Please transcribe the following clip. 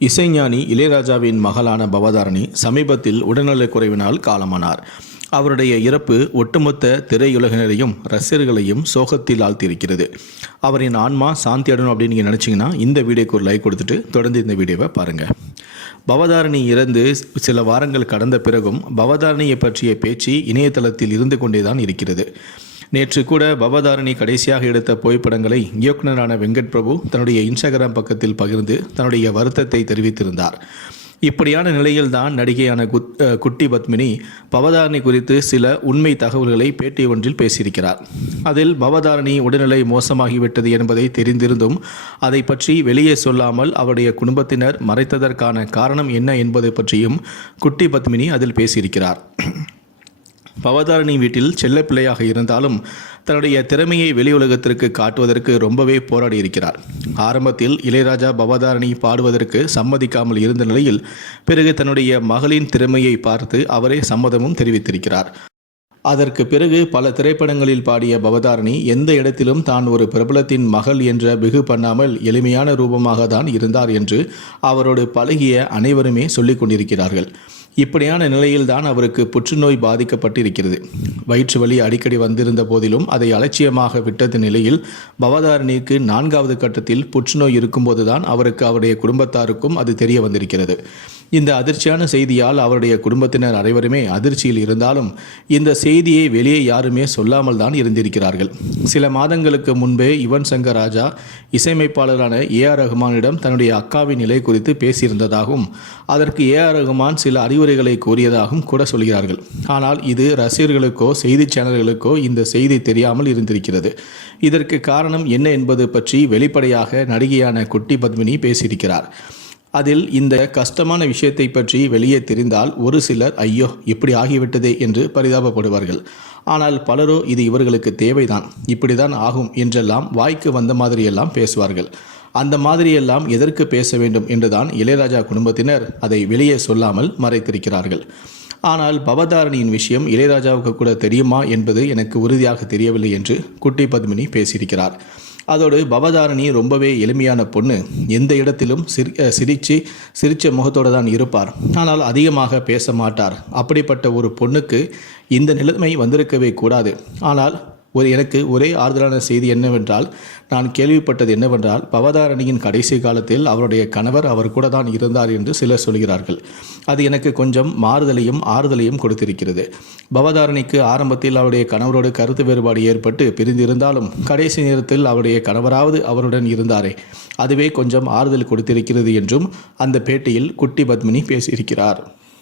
இசைஞானி இளையராஜாவின் மகளான பவதாரணி சமீபத்தில் உடல்நலக் குறைவினால் காலமானார். அவருடைய இறப்பு ஒட்டுமொத்த திரையுலகினரையும் ரசிகர்களையும் சோகத்தில் ஆழ்த்தியிருக்கிறது. அவரின் ஆன்மா சாந்தி அடையணும் அப்படின்னு நீங்கள் நினச்சிங்கன்னா இந்த வீடியோக்கு ஒரு லைக் கொடுத்துட்டு தொடர்ந்து இந்த வீடியோவை பாருங்கள். பவதாரணி இறந்து சில வாரங்கள் கடந்த பிறகும் பவதாரணியை பற்றிய பேச்சு இணையதளத்தில் இருந்து கொண்டே தான் இருக்கிறது. நேற்று கூட பவதாரணி கடைசியாக எடுத்த புகைப்படங்களை இயக்குநரான வெங்கட் பிரபு தன்னுடைய இன்ஸ்டாகிராம் பக்கத்தில் பகிர்ந்து தன்னுடைய வருத்தத்தை தெரிவித்திருந்தார். இப்படியான நிலையில்தான் நடிகையான குட்டி பத்மினி பவதாரணி குறித்து சில உண்மை தகவல்களை பேட்டி ஒன்றில் பேசியிருக்கிறார். அதில் பவதாரணி உடல்நிலை மோசமாகிவிட்டது என்பதை தெரிந்திருந்தும் அதை பற்றி வெளியே சொல்லாமல் அவருடைய குடும்பத்தினர் மறைத்ததற்கான காரணம் என்ன என்பது பற்றியும் குட்டி பத்மினி அதில் பேசியிருக்கிறார். பவதாரணி வீட்டில் செல்லப்பிள்ளையாக இருந்தாலும் தன்னுடைய திறமையை வெளி உலகத்திற்கு காட்டுவதற்கு ரொம்பவே போராடி இருக்கிறார். ஆரம்பத்தில் இளையராஜா பவதாரணி பாடுவதற்கு சம்மதிக்காமல் இருந்த நிலையில் பிறகு தன்னுடைய மகளின் திறமையை பார்த்து அவரே சம்மதமும் தெரிவித்திருக்கிறார். அதற்கு பிறகு பல திரைப்படங்களில் பாடிய பவதாரணி எந்த இடத்திலும் தான் ஒரு பிரபலத்தின் மகள் என்ற பிகு பண்ணாமல் எளிமையான ரூபமாக தான் இருந்தார் என்று அவரோடு பழகிய அனைவருமே சொல்லிக் கொண்டிருக்கிறார்கள். இப்படியான நிலையில்தான் அவருக்கு புற்றுநோய் பாதிக்கப்பட்டிருக்கிறது. வயிற்று வலி அடிக்கடி வந்திருந்த போதிலும் அதை அலட்சியமாக விட்டது நிலையில் பவதாரணிக்கு 4வது கட்டத்தில் புற்றுநோய் இருக்கும்போதுதான் அவருக்கு அவருடைய குடும்பத்தாருக்கும் அது தெரிய வந்திருக்கிறது. இந்த அதிர்ச்சியான செய்தியால் அவருடைய குடும்பத்தினர் அனைவருமே அதிர்ச்சியில் இருந்தாலும் இந்த செய்தியை வெளியே யாருமே சொல்லாமல் தான் இருந்திருக்கிறார்கள். சில மாதங்களுக்கு முன்பே யுவன் சங்கர் ராஜா இசையமைப்பாளரான ஏஆர் ரஹ்மானிடம் தன்னுடைய அக்காவின் நிலை குறித்து பேசியிருந்ததாகவும் அதற்கு ஏஆர் ரஹ்மான் சில அறிவுரைகளை கூறியதாகவும் கூட சொல்கிறார்கள். ஆனால் இது ரசிகர்களுக்கோ செய்தி சேனல்களுக்கோ இந்த செய்தி தெரியாமல் இருந்திருக்கிறது. இதற்கு காரணம் என்ன என்பது பற்றி வெளிப்படையாக நடிகையான குட்டி பத்மினி பேசியிருக்கிறார். அதில் இந்த கஷ்டமான விஷயத்தை பற்றி வெளியே தெரிந்தால் ஒரு சிலர் ஐயோ இப்படி ஆகிவிட்டதே என்று பரிதாபப்படுவார்கள். ஆனால் பலரோ இது இவர்களுக்கு தேவைதான், இப்படிதான் ஆகும் என்றெல்லாம் வாய்க்கு வந்த மாதிரியெல்லாம் பேசுவார்கள். அந்த மாதிரியெல்லாம் எதற்கு பேச வேண்டும் என்றுதான் இளையராஜா குடும்பத்தினர் அதை வெளியே சொல்லாமல் மறைத்திருக்கிறார்கள். ஆனால் பவதாரணியின் விஷயம் இளையராஜாவுக்கு கூட தெரியுமா என்பது எனக்கு உறுதியாக தெரியவில்லை என்று குட்டி பத்மினி பேசியிருக்கிறார். அதோடு பவதாரணி ரொம்பவே எளிமையான பொண்ணு, எந்த இடத்திலும் சிரிச்ச முகத்தோடு தான் இருப்பார், ஆனால் அதிகமாக பேச மாட்டார். அப்படிப்பட்ட ஒரு பொண்ணுக்கு இந்த நிலைமை வந்திருக்கவே கூடாது. ஆனால் எனக்கு ஒரே ஆறுதலான செய்தி என்னவென்றால், நான் கேள்விப்பட்டது என்னவென்றால் பவதாரணியின் கடைசி காலத்தில் அவருடைய கணவர் அவர் கூட தான் இருந்தார் என்று சிலர் சொல்கிறார்கள். அது எனக்கு கொஞ்சம் மாறுதலையும் ஆறுதலையும் கொடுத்திருக்கிறது. பவதாரணிக்கு ஆரம்பத்தில் அவருடைய கணவரோடு கருத்து வேறுபாடு ஏற்பட்டு பிரிந்திருந்தாலும் கடைசி நேரத்தில் அவருடைய கணவராவது அவருடன் இருந்தாரே, அதுவே கொஞ்சம் ஆறுதல் கொடுத்திருக்கிறது என்றும் அந்த பேட்டியில் குட்டி பத்மினி பேசியிருக்கிறார்.